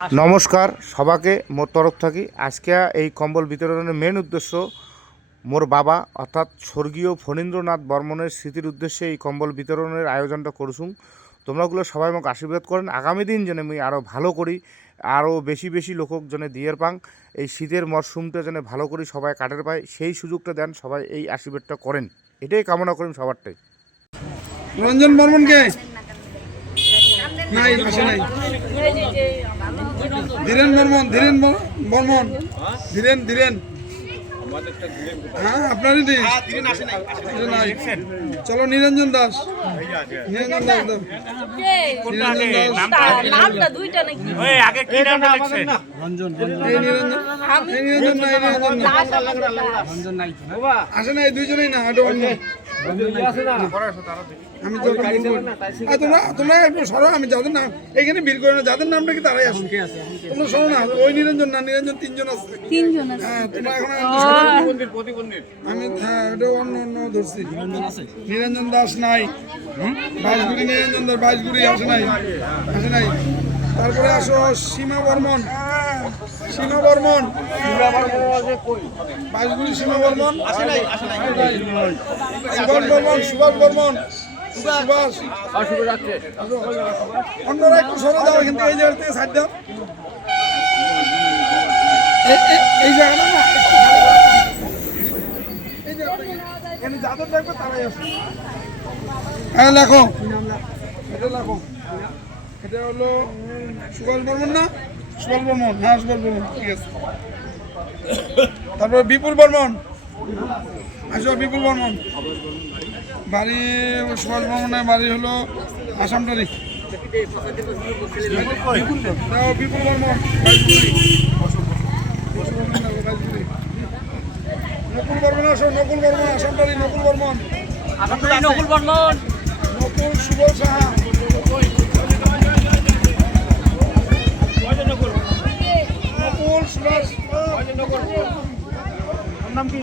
নমস্কার সবাকে মোর তরফ থাকি আজকে এই কম্বল বিতরণের মেন উদ্দেশ্য মোর বাবা অর্থাৎ স্বর্গীয় ফণীন্দ্রনাথ বর্মনের স্মৃতির উদ্দেশ্যে এই কম্বল বিতরণের আয়োজনটা করছুম। তোমরাগুলো সবাই আমাকে আশীর্বাদ করেন আগামী দিন যেন আমি আরও ভালো করি, আরও বেশি বেশি লোকক যেন দিয়ের পাং, এই শীতের মরশুমটা যেন ভালো করি সবাই কাটের পায় সেই সুযোগটা দেন, সবাই এই আশীর্বাদটা করেন, এটাই কামনা করেন সবারটাই। রঞ্জন বর্মনকে নাই আসে নাই ধীরেন বর্মন ধীরেন হ্যাঁ আপনারই নাই। চলো নিরঞ্জন দাস আসে নাই, দুইজনেই না আমি তোমরা একটু সরো, আমি যাদের নাম এখানে ভিড় করে না, যাদের নামটা কি তারাই আসুন। তোমরা সরো না, ওই নিরঞ্জন না, নিরঞ্জন তিনজন আছে। হ্যাঁ তোমরা এখন আমি এটা অন্য ধরছি। নিরঞ্জন দাস নাই, বাইশগুড়ি নিরঞ্জন দাস বাইশগুড়ি আসে নাই। তারপরে আসো সীমা বর্মন বাইশগুড়ি সীমা বর্মন, সুভাষ বর্মন অন্যরা একটু সরে যাও কিন্তু এই জায়গা থেকে সাইড দাও, এই জায়গাটা না যাদের দেখবে তারাই আসে। হ্যাঁ লেখো, এটা হলো সুভাষ বর্মন না, সুভাষ বর্মন, হ্যাঁ সুভাষ বর্মন, ঠিক আছে। তারপর বিপুল বর্মন, আসো বিপুল বর্মন বাড়ি, সুভাষ বর্মনের বাড়ি হলো আসামটারি। বিপুল বর্মন, নকুল বর্মন আসো, নকুল বর্মন আসামটারি, নকুল বর্মন, নকুল শুভ সাহা, নকুল সুভাষ নাম কি?